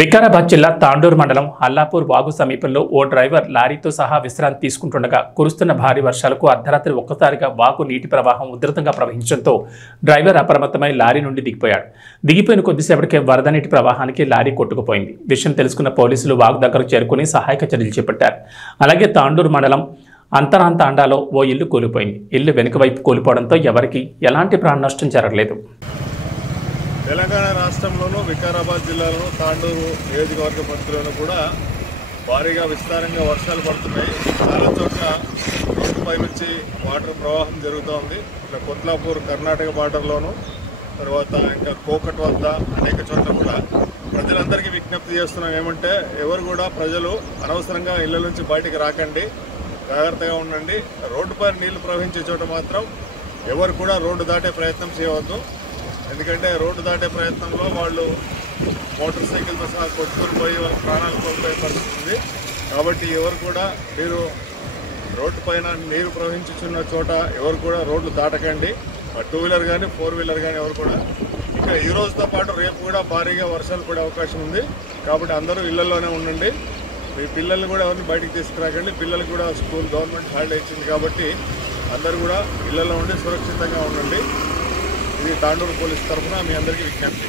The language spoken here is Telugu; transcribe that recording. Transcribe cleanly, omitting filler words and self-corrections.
వికారాబాద్ జిల్లా తాండూరు మండలం అల్లాపూర్ వాగు సమీపంలో ఓ డ్రైవర్ లారీతో సహా విశ్రాంతి తీసుకుంటుండగా కురుస్తున్న భారీ వర్షాలకు అర్ధరాత్రి ఒక్కసారిగా వాగు నీటి ప్రవాహం ఉధృతంగా ప్రవహించడంతో డ్రైవర్ అప్రమత్తమై లారీ నుండి దిగిపోయాడు. దిగిపోయిన కొద్దిసేపటికే వరద నీటి ప్రవాహానికి లారీ కొట్టుకుపోయింది. విషయం తెలుసుకున్న పోలీసులు వాగు దగ్గరకు చేరుకుని సహాయక చర్యలు చేపట్టారు. అలాగే తాండూరు మండలం అంతరాంతాండాలో ఓ ఇల్లు కూలిపోయింది. ఇల్లు వెనుక వైపు కూలిపోవడంతో ఎవరికీ ఎలాంటి ప్రాణ నష్టం జరగలేదు. తెలంగాణ రాష్ట్రంలోనూ వికారాబాద్ జిల్లాలో తాండూరు నియోజకవర్గ పరిధిలోనూ కూడా భారీగా విస్తారంగా వర్షాలు పడుతున్నాయి. చాలా చోట్ల రోడ్డుపై నుంచి వాటర్ ప్రవాహం జరుగుతోంది. ఇట్లా కొత్లాపూర్ కర్ణాటక బార్డర్లోను, తర్వాత ఇంకా కోకట్ వద్ద అనేక చోట్ల కూడా ప్రజలందరికీ విజ్ఞప్తి చేస్తున్నాం ఏమంటే ఎవరు కూడా ప్రజలు అనవసరంగా ఇళ్ల నుంచి బయటికి రాకండి, జాగ్రత్తగా ఉండండి. రోడ్డుపై నీళ్లు ప్రవహించే చోట మాత్రం ఎవరు కూడా రోడ్డు దాటే ప్రయత్నం చేయవద్దు. ఎందుకంటే రోడ్డు దాటే ప్రయత్నంలో వాళ్ళు మోటార్ సైకిల్తో సహా కొట్టుకొని పోయి వాళ్ళ ప్రాణాలు కోల్పోయే పరిస్థితి ఉంది. కాబట్టి ఎవరు కూడా మీరు రోడ్డు పైన నీరు ప్రవహించుచున్న చోట ఎవరు కూడా రోడ్లు దాటకండి. 2 వీలర్ కానీ 4 వీలర్ కానీ ఎవరు కూడా. ఇంకా ఈ రోజుతో పాటు రేపు కూడా భారీగా వర్షాలు పడే అవకాశం ఉంది. కాబట్టి అందరూ ఇళ్లలోనే ఉండండి. మీ పిల్లల్ని కూడా ఎవరిని బయటికి తీసుకురాకండి. పిల్లలు కూడా స్కూల్ గవర్నమెంట్ హాలిడే ఇచ్చింది కాబట్టి అందరూ కూడా ఇళ్లలో ఉండి సురక్షితంగా ఉండండి. ఇది తాండూరు పోలీస్ తరఫున మీ అందరికీ విజ్ఞప్తి.